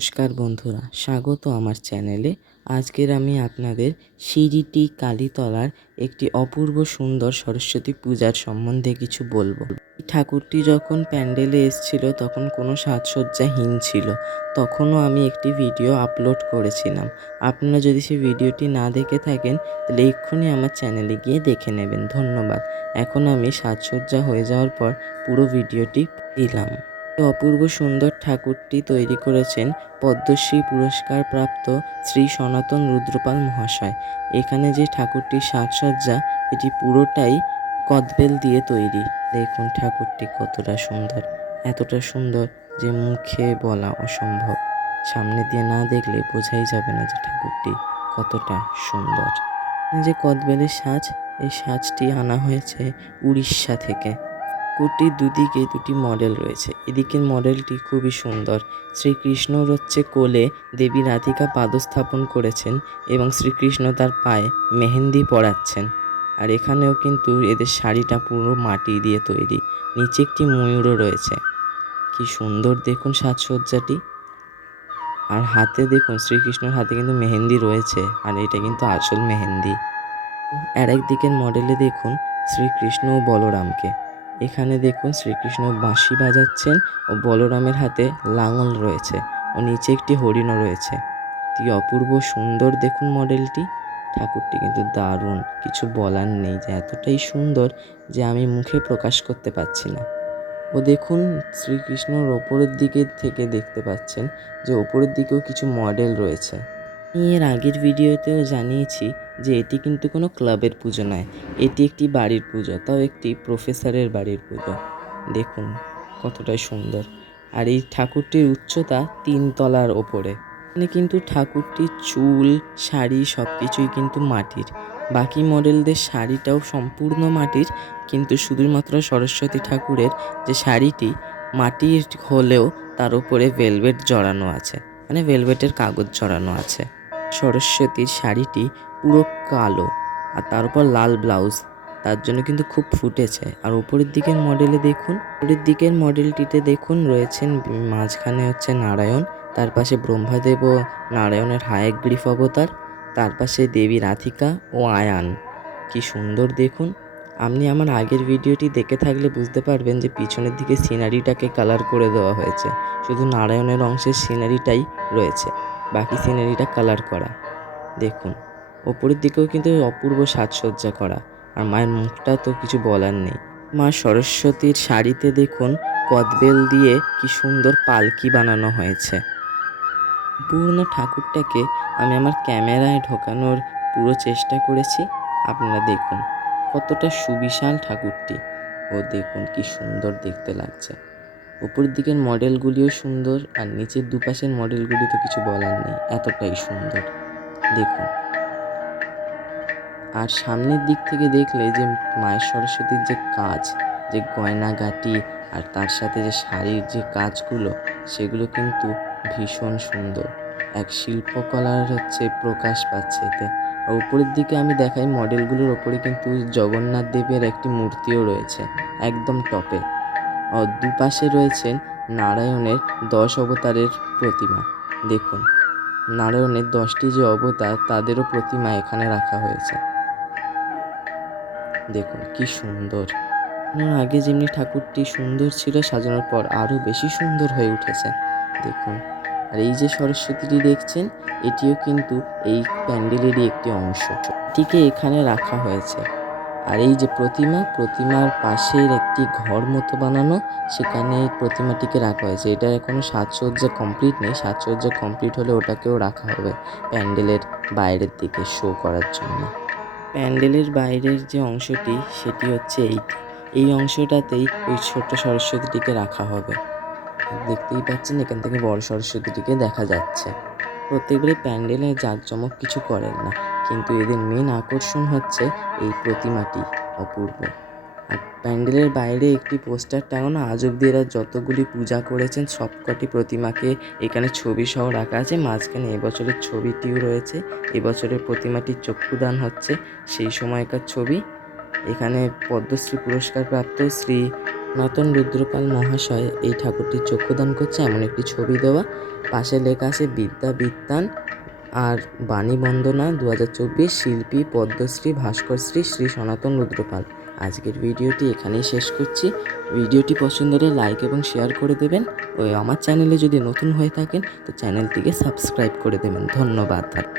নমস্কার বন্ধুরা, স্বাগত আমার চ্যানেলে। আজকের আমি আপনাদের সিরিটি কালীতলার একটি অপূর্ব সুন্দর সরস্বতী পূজার সম্বন্ধে কিছু বলব। ঠাকুরটি যখন প্যান্ডেলে এসছিল, তখন কোনো সাজসজ্জাহীন ছিল। তখনও আমি একটি ভিডিও আপলোড করেছিলাম। আপনারা যদি সেই ভিডিওটি না দেখে থাকেন, তাহলে এক্ষুনি আমার চ্যানেলে গিয়ে দেখে নেবেন। ধন্যবাদ। এখন আমি সাজসজ্জা হয়ে যাওয়ার পর পুরো ভিডিওটি দিলাম। অপূর্ব সুন্দর ঠাকুরটি তৈরি করেছেন পদ্মশ্রী পুরস্কার প্রাপ্ত শ্রী সনাতন রুদ্রপাল মহাশয়। এখানে যে ঠাকুরটির সাজসজ্জা, এটি পুরোটাই কদবেল দিয়ে তৈরি। দেখুন ঠাকুরটি কতটা সুন্দর, এতটা সুন্দর যে মুখে বলা অসম্ভব। সামনে দিয়ে না দেখলে বোঝাই যাবে না যে ঠাকুরটি কতটা সুন্দর। যে কদবেলের সাজ, এই সাজটি আনা হয়েছে উড়িষ্যা থেকে। কুটির দুদিকে দুটি মডেল রয়েছে। এদিকের মডেলটি খুবই সুন্দর। শ্রীকৃষ্ণ হচ্ছে কোলে দেবী রাধিকা পাদস্থাপন করেছেন এবং শ্রীকৃষ্ণ তার পায়ে মেহেন্দি পরাচ্ছেন। আর এখানেও কিন্তু এদের শাড়িটা পুরো মাটি দিয়ে তৈরি। নিচে একটি ময়ূরও রয়েছে। কি সুন্দর দেখুন সাজসজ্জাটি। আর হাতে দেখুন, শ্রীকৃষ্ণর হাতে কিন্তু মেহেন্দি রয়েছে। আর এটা কিন্তু আসল মেহেন্দি। আর একদিকের মডেলে দেখুন, শ্রীকৃষ্ণ ও বলরামকে। এখানে দেখুন শ্রীকৃষ্ণ বাঁশি বাজাচ্ছেন ও বলরামের হাতে লাঙল রয়েছে ও নিচে একটি হরিণও রয়েছে। কি অপূর্ব সুন্দর দেখুন মডেলটি। ঠাকুরটি কিন্তু দারুণ, কিছু বলার নেই যে এতটাই সুন্দর যে আমি মুখে প্রকাশ করতে পারছি না। ও দেখুন শ্রীকৃষ্ণর ওপরের দিকে থেকে দেখতে পাচ্ছেন যে ওপরের দিকেও কিছু মডেল রয়েছে। এর আগের ভিডিওতেও জানিয়েছি যে এটি কিন্তু কোনো ক্লাবের পুজো নয়। এটি একটি বাড়ির পুজো, তাও একটি প্রফেসরের বাড়ির পুজো। দেখুন কতটাই সুন্দর। আর এই ঠাকুরটির উচ্চতা তিন তলার ওপরে। এখানে কিন্তু ঠাকুরটির চুল, শাড়ি সব কিছুই কিন্তু মাটির। বাকি মডেলদের শাড়িটাও সম্পূর্ণ মাটির, কিন্তু শুধুমাত্র সরস্বতী ঠাকুরের যে শাড়িটি, মাটির হলেও তার উপরে ভেলভেট জড়ানো আছে। মানে ভেলভেটের কাগজ জড়ানো আছে। সরস্বতীর শাড়িটি পুরো কালো আর তার উপর লাল ব্লাউজ। তার জন্য কিন্তু খুব ফুটেছে। আর উপরের দিকের মডেলে দেখুন, উপরের দিকের মডেলটিতে দেখুন, রয়েছেন মাঝখানে হচ্ছে নারায়ণ, তার পাশে ব্রহ্মাদেব ও নারায়ণের হায়াগ্রীফ অবতার, তার পাশে দেবী রাধিকা ও আয়ান। কি সুন্দর দেখুন। আপনি আমার আগের ভিডিওটি দেখে থাকলে বুঝতে পারবেন যে পিছনের দিকে সিনারিটাকে কালার করে দেওয়া হয়েছে। শুধু নারায়ণের অংশের সিনারিটাই রয়েছে। বাকি সিনারিটা কালার করা। দেখুন, ওপরের দিকেও কিন্তু অপূর্ব সাজসজ্জা করা, আর মায়ের মুখটা তো কিছু বলার নেই। মা সরস্বতীর শাড়িতে দেখুন, কদবেল দিয়ে কি সুন্দর পালকি বানানো হয়েছে। পূর্ণ ঠাকুরটাকে আমি আমার ক্যামেরায় ঢোকানোর পুরো চেষ্টা করেছি, আপনারা দেখুন, কতটা সুবিশাল ঠাকুরটি। ও দেখুন, কি সুন্দর দেখতে লাগছে। উপরের দিকের মডেলগুলিও সুন্দর আর নিচের দুপাশের মডেলগুলি তো কিছু বলার নেই, এতটাই সুন্দর। দেখুন। আর সামনের দিক থেকে দেখলে যে মায়ের সরস্বতীর যে কাজ, যে গয়নাগাটি আর তার সাথে যে শাড়ির যে কাজগুলো, সেগুলো কিন্তু ভীষণ সুন্দর। এক শিল্পকলার হচ্ছে প্রকাশ পাচ্ছে এতে। আর উপরের দিকে আমি দেখাই মডেলগুলোর ওপরে কিন্তু জগন্নাথ দেবের একটি মূর্তিও রয়েছে, একদম টপে। দুপাশে রয়েছেন নারায়ণের দশ অবতারের প্রতিমা। দেখুন, নারায়ণের দশটি যে অবতার, তাদেরও প্রতিমা এখানে রাখা হয়েছে। দেখুন, কি সুন্দর। আগে যেমনি ঠাকুরটি সুন্দর ছিল, সাজানোর পর আরও বেশি সুন্দর হয়ে উঠেছে। দেখুন, আর এই যে সরস্বতীটি দেখছেন, এটিও কিন্তু এই প্যান্ডেলেরই একটি অংশ। এটিকে এখানে রাখা হয়েছে। আর এই যে প্রতিমা, প্রতিমার পাশের একটি ঘর মতো বানানো, সেখানে প্রতিমাটিকে রাখা হয়েছে। এটা এখনও সাজসজ্জা কমপ্লিট নেই। সাজসজ্জা কমপ্লিট হলে ওটাকেও রাখা হবে প্যান্ডেলের বাইরের দিকে শো করার জন্য। প্যান্ডেলের বাইরের যে অংশটি, সেটি হচ্ছে এইটি এই অংশটাতেই ওই ছোট্ট সরস্বতীটিকে রাখা হবে। দেখতেই পাচ্ছেন, এখান থেকে বড় সরস্বতীটিকে দেখা যাচ্ছে। প্রত্যেকবারই প্যান্ডেলে জাঁকজমক কিছু করেন না। কিন্তু এদের মেন আকর্ষণ হচ্ছে এই প্রতিমাটি অপূর্ব। আর প্যান্ডেলের বাইরে একটি পোস্টার টাঙানো, আজ অব্দি এরা যতগুলি পূজা করেছেন, সবকটি প্রতিমাকে এখানে ছবি সহ রাখা আছে। মাঝখানে এবছরের ছবিটিও রয়েছে। এবছরের প্রতিমাটির চক্ষুদান হচ্ছে সেই সময়কার ছবি। এখানে পদ্মশ্রী পুরস্কার প্রাপ্ত শ্রী নতুন রুদ্রপাল মহাশয় এই ঠাকুরটির চক্ষুদান করছে, এমন একটি ছবি দেওয়া। পাশে লেখা আছে, বিদ্যা বিত্তান। আর বাণী বন্দনা দু হাজার চব্বিশ শিল্পী পদ্মশ্রী ভাস্করশ্রী শ্রী সনাতন রুদ্রপাল। আজকের ভিডিওটি এখানেই শেষ করছি। ভিডিওটি পছন্দ হলে লাইক এবং শেয়ার করে দেবেন। ও আমার চ্যানেলে যদি নতুন হয়ে থাকেন, তো চ্যানেলটিকে সাবস্ক্রাইব করে দেবেন। ধন্যবাদ।